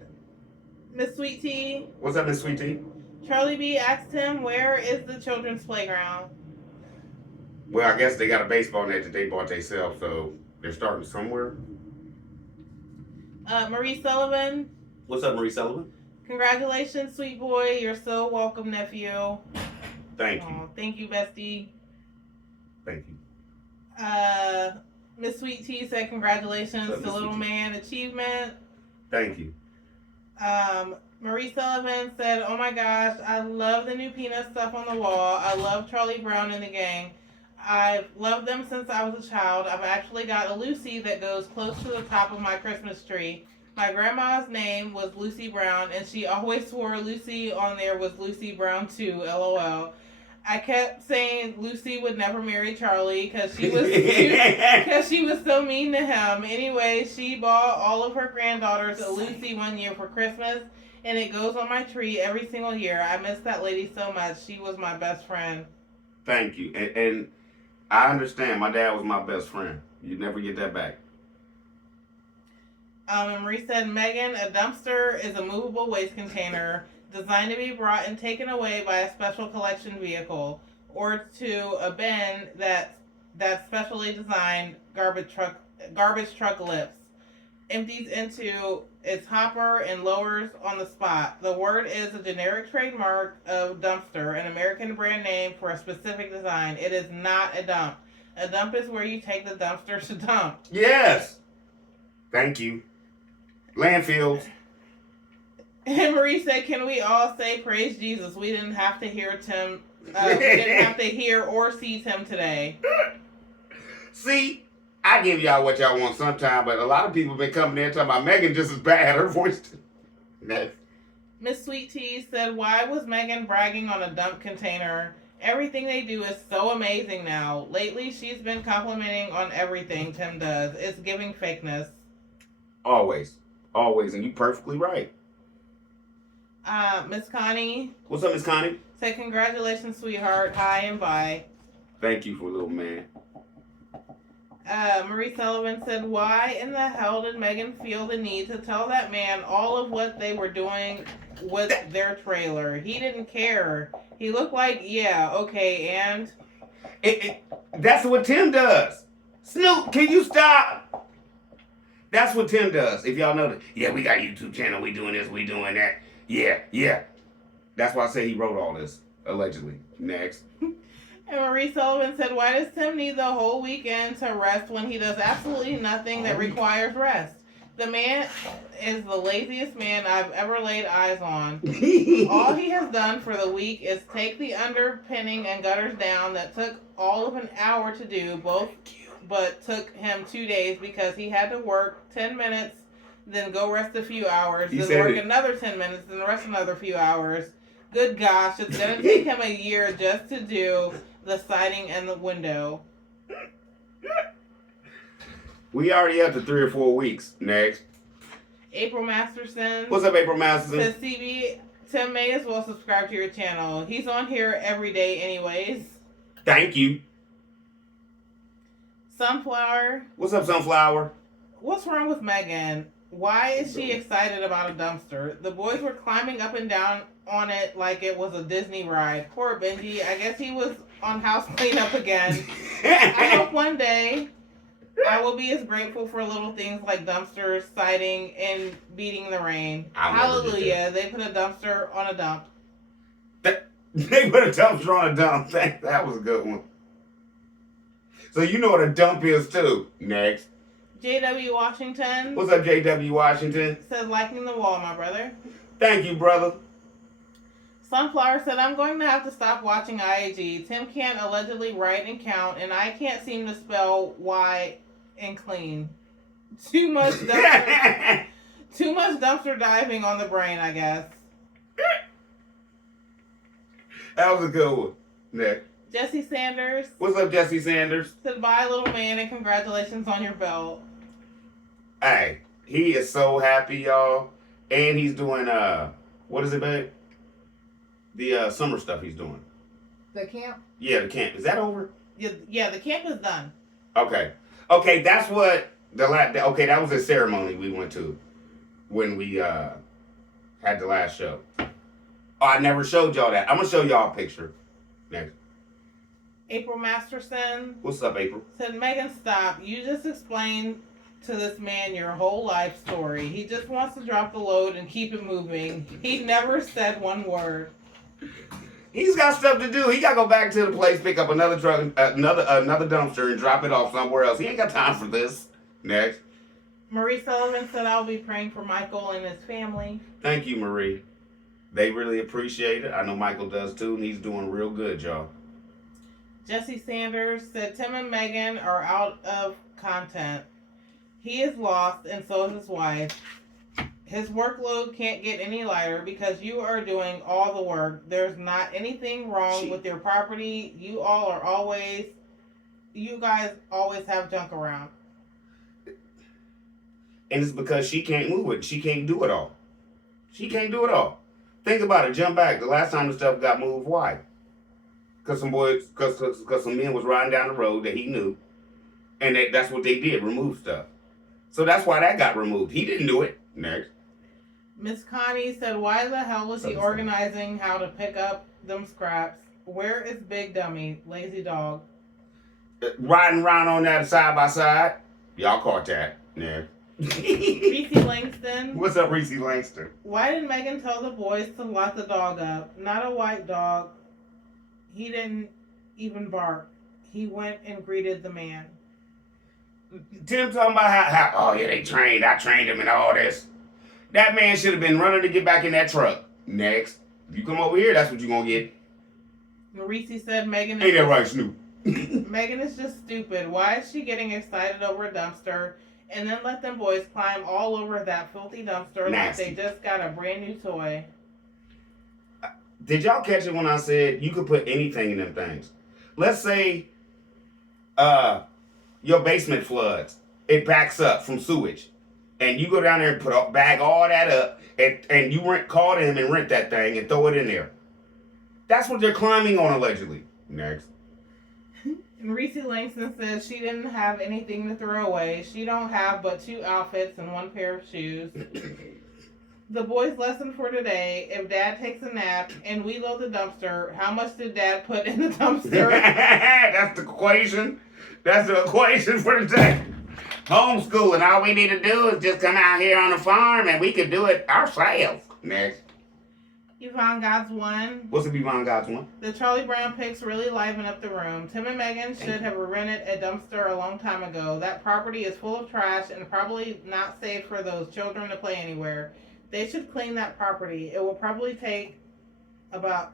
Miss Sweet Tea. What's up, Miss Sweet Tea? Charlie B asked him, where is the children's playground? Well, I guess they got a baseball net that they bought themselves, so they're starting somewhere. Marie Sullivan. What's up, Marie Sullivan? Congratulations, sweet boy. You're so welcome, nephew. Thank you. Thank you, bestie. Thank you. Miss Sweet Tea said congratulations What's up, to Miss little Sweet Tea? man achievement. Thank you. Marie Sullivan said, oh my gosh, I love the new Peanut stuff on the wall. I love Charlie Brown and the gang. I've loved them since I was a child. I've actually got a Lucy that goes close to the top of my Christmas tree. My grandma's name was Lucy Brown, and she always swore Lucy on there was Lucy Brown too, LOL. I kept saying Lucy would never marry Charlie because she was so mean to him. Anyway, she bought all of her granddaughters a Lucy one year for Christmas, and it goes on my tree every single year. I miss that lady so much. She was my best friend. Thank you. And I understand. My dad was my best friend. You never get that back. And Marie said, Megan, a dumpster is a movable waste container designed to be brought and taken away by a special collection vehicle or to a bin that specially designed garbage truck lifts, empties into its hopper and lowers on the spot. The word is a generic trademark of dumpster, an American brand name for a specific design. It is not a dump. A dump is where you take the dumpster to dump. Yes. Thank you. Landfills. And Marie said, can we all say praise Jesus? We didn't have to hear Tim. We didn't have to hear or see Tim today. See, I give y'all what y'all want sometime, but a lot of people been coming in talking about Megan just as bad. Her voice. Next. Miss Sweet Tea said, why was Megan bragging on a dump container? Everything they do is so amazing now. Lately, she's been complimenting on everything Tim does. It's giving fakeness. Always. Always. And you perfectly right. Miss Connie. What's up, Miss Connie? Said, congratulations, sweetheart. Hi and bye. Thank you for little man. Marie Sullivan said, why in the hell did Megan feel the need to tell that man all of what they were doing with their trailer? He didn't care. He looked like, yeah, okay, and? That's what Tim does. Snoop, can you stop? That's what Tim does. If y'all know that. Yeah, we got a YouTube channel. We doing this. We doing that. Yeah. That's why I say he wrote all this. Allegedly. Next. And Marie Sullivan said, why does Tim need the whole weekend to rest when he does absolutely nothing that requires rest? The man is the laziest man I've ever laid eyes on. All he has done for the week is take the underpinning and gutters down that took all of an hour to do, but took him 2 days because he had to work 10 minutes, then go rest a few hours, then work another 10 minutes, then rest another few hours. Good gosh, it's going to take him a year just to do the siding and the window. We already up to 3 or 4 weeks. Next. April Masterson. What's up, April Masterson? Says CB, Tim may as well subscribe to your channel. He's on here every day anyways. Thank you. Sunflower. What's up, Sunflower? What's wrong with Megan? Why is she excited about a dumpster? The boys were climbing up and down on it like it was a Disney ride. Poor Benji. I guess he was on house cleanup again. I hope one day I will be as grateful for little things like dumpsters, siding, and beating the rain. Hallelujah. They put a dumpster on a dump. They put a dumpster on a dump. That was a good one. So you know what a dump is too. Next. JW Washington. What's up, JW Washington? Says, liking the wall, my brother. Thank you, brother. Sunflower said, I'm going to have to stop watching IAG. Tim can't allegedly write and count, and I can't seem to spell Y and clean. Too much dumpster diving on the brain, I guess. That was a good one. Next. Jesse Sanders. What's up, Jesse Sanders? Said, bye, little man, and congratulations on your belt. Hey, he is so happy, y'all. And he's doing, what is it, babe? The summer stuff he's doing. The camp? Yeah, the camp. Is that over? Yeah, the camp is done. Okay. Okay, that's what okay, that was a ceremony we went to when we had the last show. Oh, I never showed y'all that. I'm going to show y'all a picture. Next. April Masterson. What's up, April? Said, Megan, stop. You just explained to this man your whole life story. He just wants to drop the load and keep it moving. He never said one word. He's got stuff to do. He got to go back to the place, pick up another truck, another dumpster, and drop it off somewhere else. He ain't got time for this. Next. Marie Sullivan said, I'll be praying for Michael and his family. Thank you, Marie. They really appreciate it. I know Michael does too, and he's doing real good, y'all. Jesse Sanders said, Tim and Megan are out of content. He is lost, and so is his wife. His workload can't get any lighter because you are doing all the work. There's not anything wrong with your property. You guys always have junk around. And it's because she can't move it. She can't do it all. She can't do it all. Think about it. Jump back. The last time the stuff got moved, why? Because some men was riding down the road that he knew. And that's what they did, remove stuff. So that's why that got removed. He didn't do it. Next. Miss Connie said, why the hell was he organizing how to pick up them scraps? Where is Big Dummy? Lazy dog. Riding around on that side by side. Y'all caught that. Yeah. Reese Langston. What's up, Reese Langston? Why did Megan tell the boys to lock the dog up? Not a white dog. He didn't even bark. He went and greeted the man. Tim talking about how oh yeah, they trained. I trained him and all this. That man should have been running to get back in that truck. Next. If you come over here, that's what you're going to get. Maurice said Megan is... Ain't that right, Snoop? Megan is just stupid. Why is she getting excited over a dumpster and then let them boys climb all over that filthy dumpster Nasty. like they just got a brand new toy? Did y'all catch it when I said you could put anything in them things? Let's say your basement floods. It backs up from sewage. And you go down there and bag all that up and you call them and rent that thing and throw it in there. That's what they're climbing on allegedly. Next. And Reese Langston says she didn't have anything to throw away. She don't have but 2 outfits and 1 pair of shoes. The boys' lesson for today, if Dad takes a nap and we load the dumpster, how much did Dad put in the dumpster? That's the equation. That's the equation for today. Homeschooling. All we need to do is just come out here on the farm and we can do it ourselves. Next. Yvonne God's one. What's the Yvonne God's one? The Charlie Brown pics really liven up the room. Tim and Megan should have rented a dumpster a long time ago. That property is full of trash and probably not safe for those children to play anywhere. They should clean that property. It will probably take about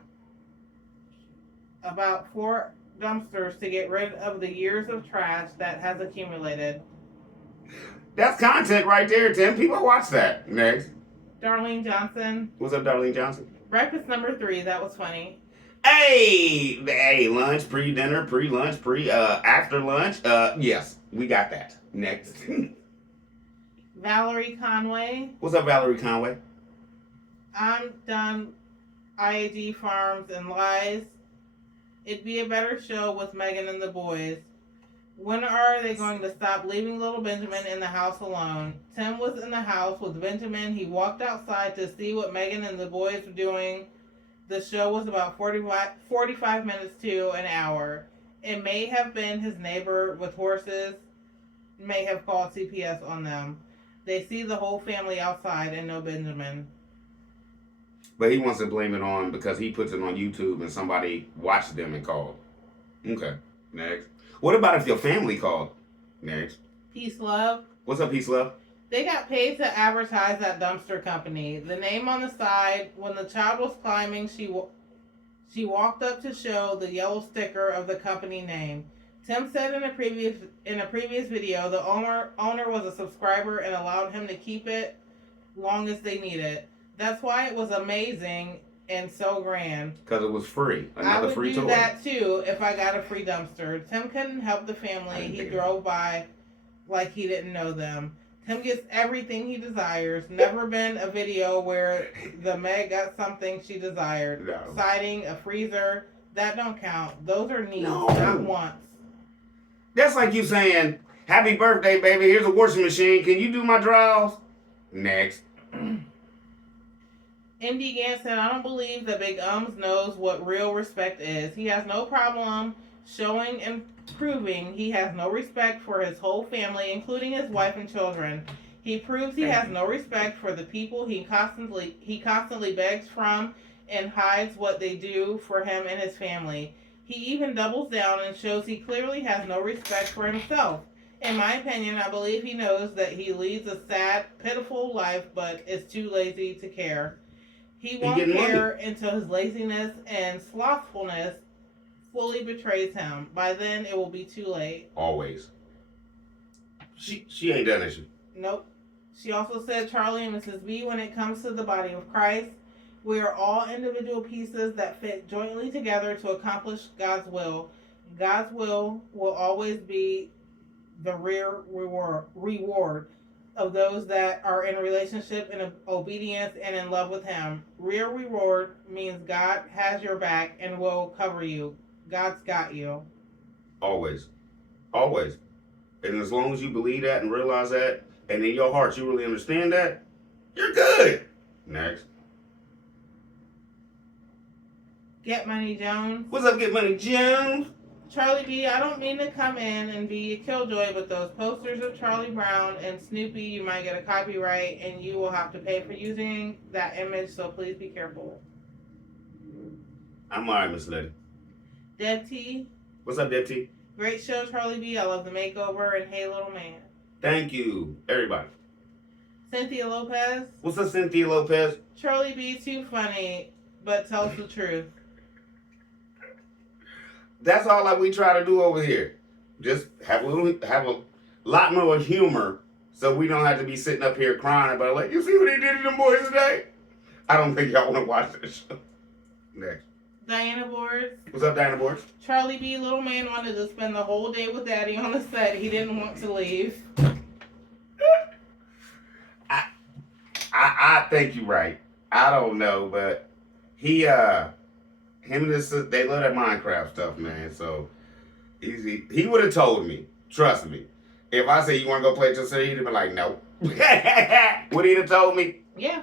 4 dumpsters to get rid of the years of trash that has accumulated. That's content right there, Tim. People watch that. Next. Darlene Johnson. What's up, Darlene Johnson? Breakfast number 3. That was funny. Hey, lunch, pre-dinner, pre-lunch, after lunch. Yes, we got that. Next. Valerie Conway. What's up, Valerie Conway? I'm done IAG Farms and Lies. It'd be a better show with Megan and the boys. When are they going to stop leaving little Benjamin in the house alone? Tim was in the house with Benjamin. He walked outside to see what Megan and the boys were doing. The show was about 45 minutes to an hour. It may have been his neighbor with horses, may have called CPS on them. They see the whole family outside and no Benjamin. But he wants to blame it on because he puts it on YouTube and somebody watched them and called. Okay, next. What about if your family called? Next. Peace, love. What's up, Peace Love? They got paid to advertise that dumpster company. The name on the side, when the child was climbing, she walked up to show the yellow sticker of the company name. Tim said in a previous video, the owner was a subscriber and allowed him to keep it long as they need it. That's why it was amazing and so grand. Because it was free. Another free toy. I would do that too if I got a free dumpster. Tim couldn't help the family. He drove by like he didn't know them. Tim gets everything he desires. Never been a video where the Meg got something she desired. No. Siding, a freezer, that don't count. Those are needs, No. not wants. That's like you saying, happy birthday, baby. Here's a washing machine. Can you do my drawers? Next. MD Gant said, I don't believe that Big Ums knows what real respect is. He has no problem showing and proving he has no respect for his whole family, including his wife and children. He proves he has no respect for the people he constantly begs from and hides what they do for him and his family. He even doubles down and shows he clearly has no respect for himself. In my opinion, I believe he knows that he leads a sad, pitiful life, but is too lazy to care. He won't care until his laziness and slothfulness fully betrays him. By then, it will be too late. Always. She ain't done it. Nope. She also said, Charlie and Mrs. B, when it comes to the body of Christ, we are all individual pieces that fit jointly together to accomplish God's will. God's will always be the real reward of those that are in a relationship and obedience and in love with Him. Real reward means God has your back and will cover you. God's got you. Always. Always. And as long as you believe that and realize that, and in your heart you really understand that, you're good. Next. Get Money Jones. What's up, Get Money Jones? Charlie B, I don't mean to come in and be a killjoy, but those posters of Charlie Brown and Snoopy, you might get a copyright and you will have to pay for using that image, so please be careful. I'm alright, Miss Lady. Deb T. What's up, Deb T? Great show, Charlie B. I love the makeover and Hey Little Man. Thank you, everybody. Cynthia Lopez. What's up, Cynthia Lopez? Charlie B, too funny, but tells the truth. That's all that we try to do over here. Just have a lot more humor, so we don't have to be sitting up here crying about like, you see what he did to them boys today? I don't think y'all want to watch that show. Next. Diana Boards. What's up, Diana Boards? Charlie B, little man wanted to spend the whole day with Daddy on the set. He didn't want to leave. I think you're right. I don't know, but him and his sister, they love that Minecraft stuff, man. So he would have told me, trust me. If I say you want to go play just he'd have been like, no. Would he have told me? Yeah.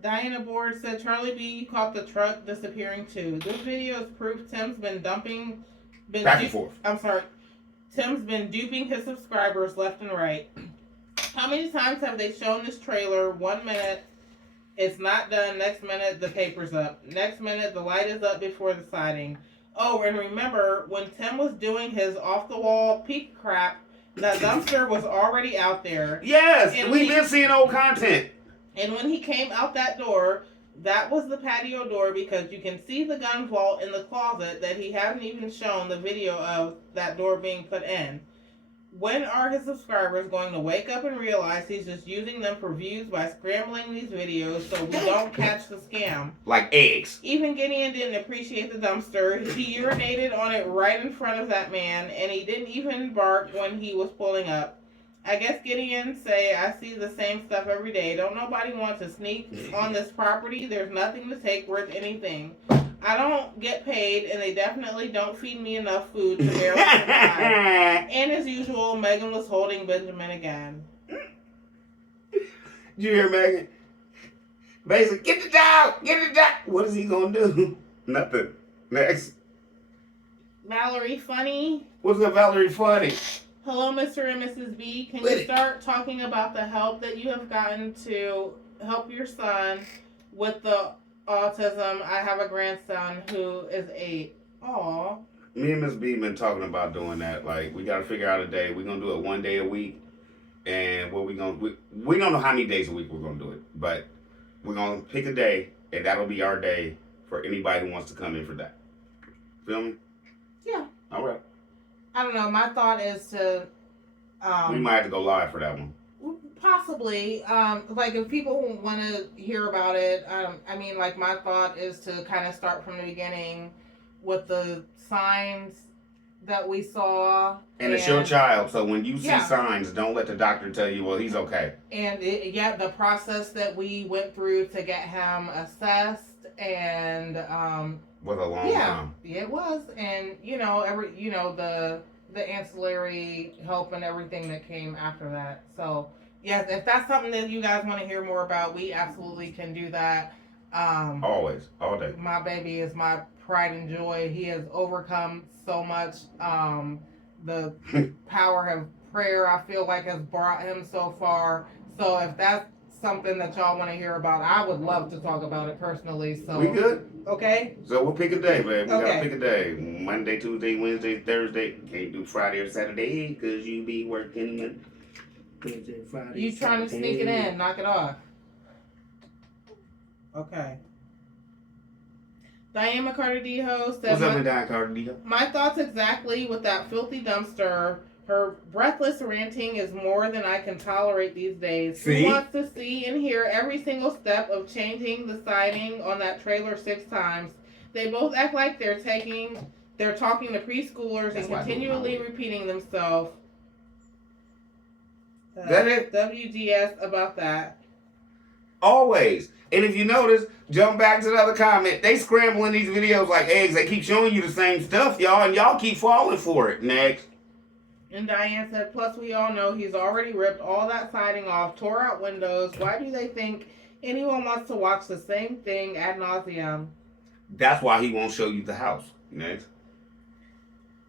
Diana Board said, Charlie B caught the truck disappearing too. This video is proof Tim's been back and forth. Tim's been duping his subscribers left and right. How many times have they shown this trailer 1 minute It's not done. Next minute, the paper's up. Next minute, the light is up before the siding. Oh, and remember, when Tim was doing his off-the-wall peak crap, that dumpster was already out there. Yes, And we've been seeing old content. And when he came out that door, that was the patio door because you can see the gun vault in the closet that he hadn't even shown the video of that door being put in. When are his subscribers going to wake up and realize he's just using them for views by scrambling these videos so we don't catch the scam? Like eggs. Even Gideon didn't appreciate the dumpster. He urinated on it right in front of that man, and he didn't even bark when he was pulling up. I guess Gideon say, I see the same stuff every day. Don't nobody want to sneak on this property. There's nothing to take worth anything. I don't get paid, and they definitely don't feed me enough food to barely survive. And as usual, Megan was holding Benjamin again. Did you hear Megan? Basically, get the dog! Get the dog! What is he gonna do? Nothing. Next. Valerie Funny. What's up, Valerie Funny? Hello, Mr. and Mrs. B. Can With you it. start talking about the help that you have gotten to help your son with the autism? I have a grandson who is 8. Aw. Me and Miss B been talking about doing that. Like, we gotta figure out a day. We're gonna do it one day a week. And what we don't know how many days a week we're gonna do it. But we're gonna pick a day, and that'll be our day for anybody who wants to come in for that. Feel me? Yeah. All right. I don't know. My thought is to We might have to go live for that one. possibly like if people want to hear about it. I mean, like my thought is to kind of start from the beginning with the signs that we saw. And it's your child, so when you see Yeah. signs, don't let the doctor tell you, well, he's okay. And the process that we went through to get him assessed and Was a long time. it was, and the ancillary help and everything that came after that. So yes, if that's something that you guys want to hear more about, we absolutely can do that. Always, all day. My baby is my pride and joy. He has overcome so much. The power of prayer, I feel like, has brought him so far. So if that's something that y'all want to hear about, I would love to talk about it personally. So We good? Okay. So we'll pick a day, babe. We Okay. gotta pick a day. Monday, Tuesday, Wednesday, Thursday. Can't do Friday or Saturday because you be working. Thursday, Friday, You trying to sneak it Saturday. in? Knock it off. Okay. Diane McCarter-Deho said, What's up with Diane Carter? my thoughts exactly with that filthy dumpster. Her breathless ranting is more than I can tolerate these days. See? Who wants to see and hear every single step of changing the siding on that trailer 6 times? They both act like they're talking to preschoolers That's and why I do it my continually way. repeating themselves. That it? WGS about that. Always. And if you notice, jump back to the other comment. They scrambling these videos like eggs. They keep showing you the same stuff, y'all, and y'all keep falling for it. Next. And Diane said, plus we all know he's already ripped all that siding off, tore out windows. Why do they think anyone wants to watch the same thing ad nauseum? That's why he won't show you the house. Next.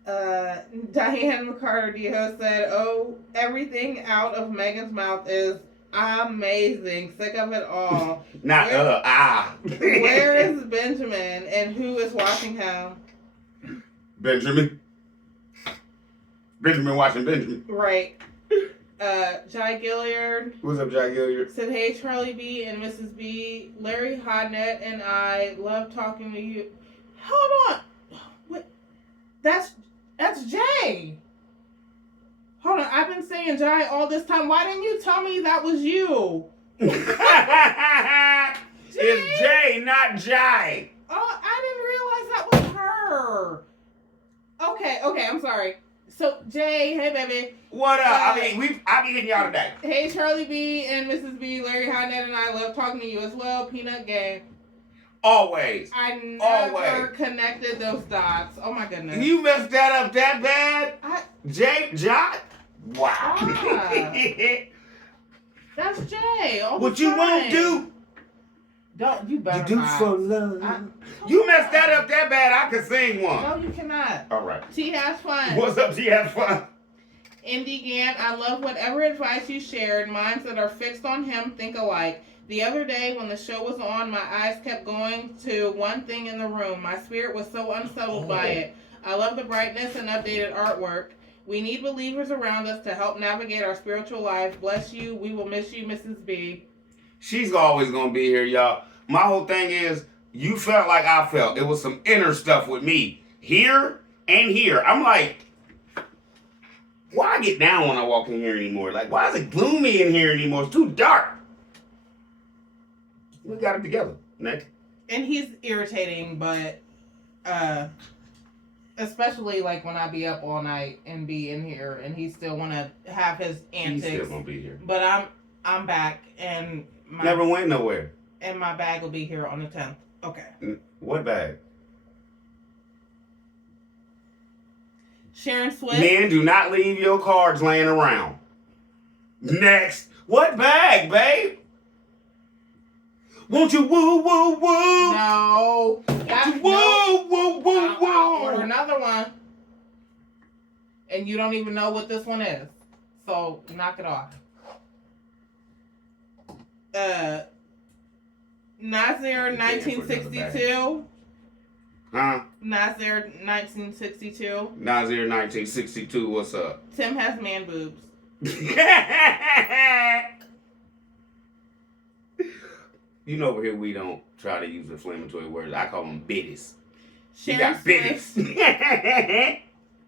Diane McCarter-Deho said, oh, everything out of Megan's mouth is amazing. Sick of it all. Not Where is Benjamin and who is watching him? Benjamin. Benjamin watching Benjamin. Right. Jai Gilliard What's up, Jack Gilliard? said, hey, Charlie B and Mrs. B, Larry Hodnett and I love talking to you. Hold on. What? That's Jay. Hold on. I've been saying Jai all this time. Why didn't you tell me that was you? It's Jay, not Jai. Oh, I didn't realize that was her. Okay, I'm sorry. So, Jay, hey, baby. What up? I be hitting y'all today. Hey, Charlie B and Mrs. B, Larry Hodnett and I love talking to you as well. Peanut Gang. Always. I never Always. connected those dots. Oh, my goodness. You messed that up that bad? Jai? Wow. Ah. That's Jay. All the What you won't time. do, Don't. You better you do not. for love. I- You messed that up that bad, I could sing one. No, you cannot. All right. T has fun. What's up, T? Have fun. Indy Gant, I love whatever advice you shared. Minds that are fixed on him think alike. The other day when the show was on, my eyes kept going to one thing in the room. My spirit was so unsettled by it. I love the brightness and updated artwork. We need believers around us to help navigate our spiritual life. Bless you. We will miss you, Mrs. B. She's always gonna be here, y'all. My whole thing is, you felt like I felt. It was some inner stuff with me. Here and here. I'm like, why I get down when I walk in here anymore? Like, why is it gloomy in here anymore? It's too dark. We got it together. Next. And he's irritating, but especially like when I be up all night and be in here and he still wanna have his antics. He's still gonna be here. But I'm back and never went nowhere. And my bag will be here on the 10th. Okay. What bag? Sharon Swift. Men, do not leave your cards laying around. Next. What bag, babe? Won't you woo, woo, woo? No. Woo, woo, woo, woo. I'll order another one. And you don't even know what this one is. So, knock it off. Nasir 1962. Huh? Nasir 1962. Nasir 1962, what's up? Tim has man boobs. You know over here we don't try to use inflammatory words. I call them biddies. You Sharon got biddies.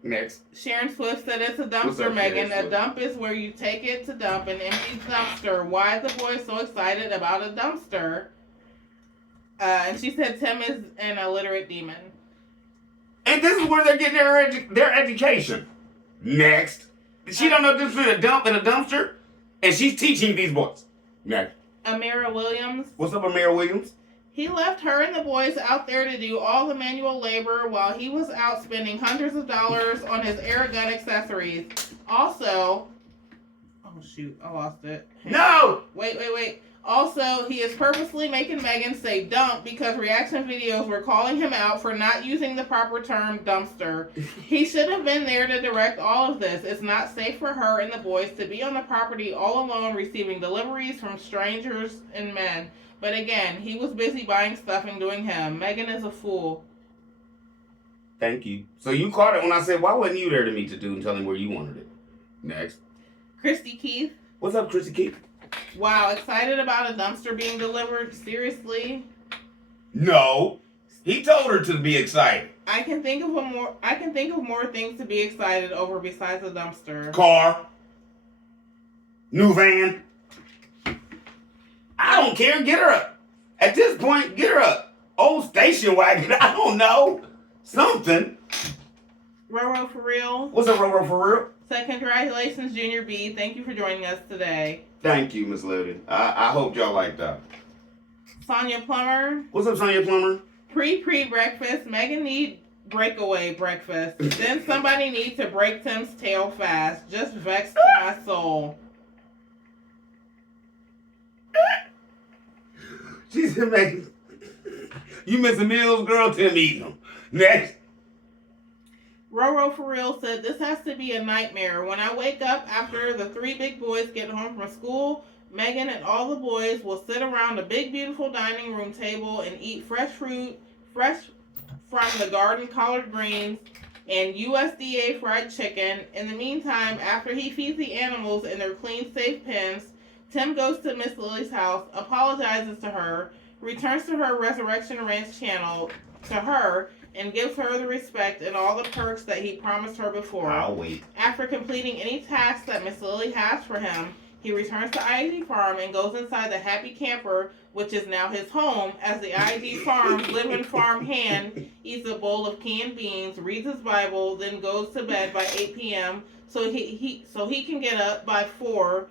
Next. Sharon Swift said it's a What's dumpster, up, Megan. Sharon A dump is where you take it to dump an empty dumpster. Why is the boy so excited about a dumpster? And she said Tim is an illiterate demon. And this is where they're getting their education. Next. She don't know this is a dump and a dumpster, and she's teaching these boys. Next. Amira Williams. What's up, Amira Williams? He left her and the boys out there to do all the manual labor while he was out spending hundreds of dollars on his air gun accessories. Also, oh shoot, I lost it. No! Wait. Also, he is purposely making Megan say dump because reaction videos were calling him out for not using the proper term dumpster. He should have been there to direct all of this. It's not safe for her and the boys to be on the property all alone receiving deliveries from strangers and men. But again, he was busy buying stuff and doing him. Megan is a fool. Thank you. So you caught it when I said, why wasn't you there to meet the dude and tell him where you wanted it? Next. Christy Keith. What's up, Chrissy Keith? Wow, excited about a dumpster being delivered? Seriously? No. He told her to be excited. I can think of more things to be excited over besides a dumpster. Car. New van. I don't care. Get her up. At this point, get her up. Old station wagon. I don't know. Something. Roro for real. What's up, Roro for real? So congratulations, Junior B. Thank you for joining us today. Thank you, Miss Lady. I hope y'all like that. Sonia Plummer. What's up, Sonia Plummer? Pre-breakfast. Megan need breakaway breakfast. Then somebody needs to break Tim's tail fast. Just vexed to my soul. She said, Megan, you missing meals, girl? Tim eating them. Next. Roro for real said, this has to be a nightmare. When I wake up after the 3 big boys get home from school, Megan and all the boys will sit around a big, beautiful dining room table and eat fresh fruit, fresh from the garden collard greens, and USDA fried chicken. In the meantime, after he feeds the animals in their clean, safe pens, Tim goes to Miss Lily's house, apologizes to her, returns to her Resurrection Ranch channel to her, and gives her the respect and all the perks that he promised her before. I'll wait. After completing any tasks that Miss Lily has for him, he returns to ID Farm and goes inside the Happy Camper, which is now his home, as the ID Farm live-in farm hand eats a bowl of canned beans, reads his Bible, then goes to bed by 8 p.m. so he can get up by 4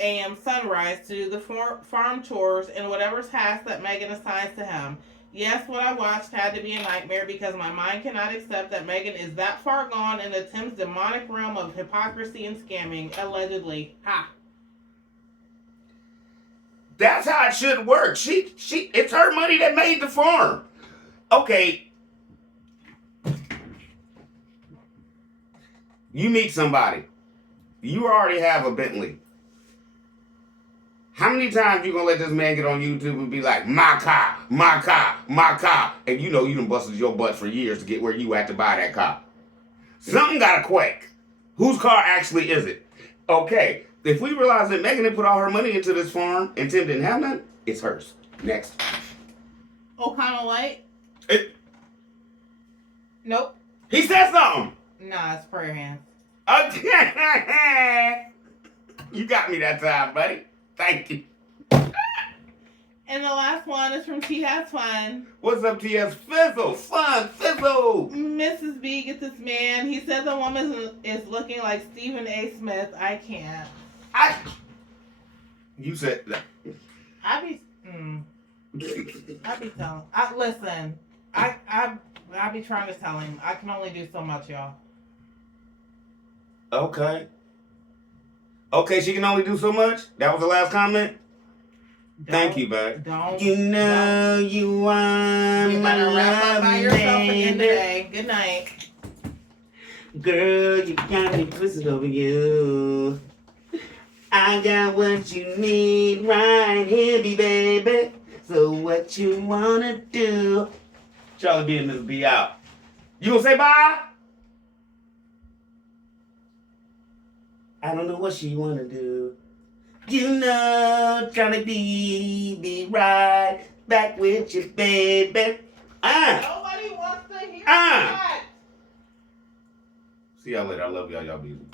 a.m. sunrise to do the farm chores and whatever task that Megan assigns to him. Yes, what I watched had to be a nightmare because my mind cannot accept that Megan is that far gone into Tim's demonic realm of hypocrisy and scamming, allegedly. Ha! That's how it should work. It's her money that made the farm. Okay. You meet somebody. You already have a Bentley. How many times you gonna let this man get on YouTube and be like, my car, my car, my car? And you know you done busted your butt for years to get where you had to buy that car. Something gotta quake. Whose car actually is it? Okay, if we realize that Megan had put all her money into this farm and Tim didn't have none, it's hers. Next. Oh, kind of light? Nope. He said something. Nah, it's prayer hands. Okay. You got me that time, buddy. Thank you. And the last one is from T Has Fun. What's up, TS? Fizzle, fun, fizzle. Mrs. B gets this man. He says the woman is looking like Stephen A. Smith. I can't. You said that. I be telling. Listen. I be trying to tell him. I can only do so much, y'all. Okay. Okay, she can only do so much? That was the last comment? Thank you, bud. You know you are you my better wrap up by yourself again lady. today. Good night. Girl, you got me twisted over you. I got what you need right here, baby. So what you wanna do? Charlie B and Miss B out. You gonna say bye? I don't know what she wanna do. You know, trying to be right back with you, baby. Nobody wants to hear that. See y'all later. I love y'all. Y'all be easy.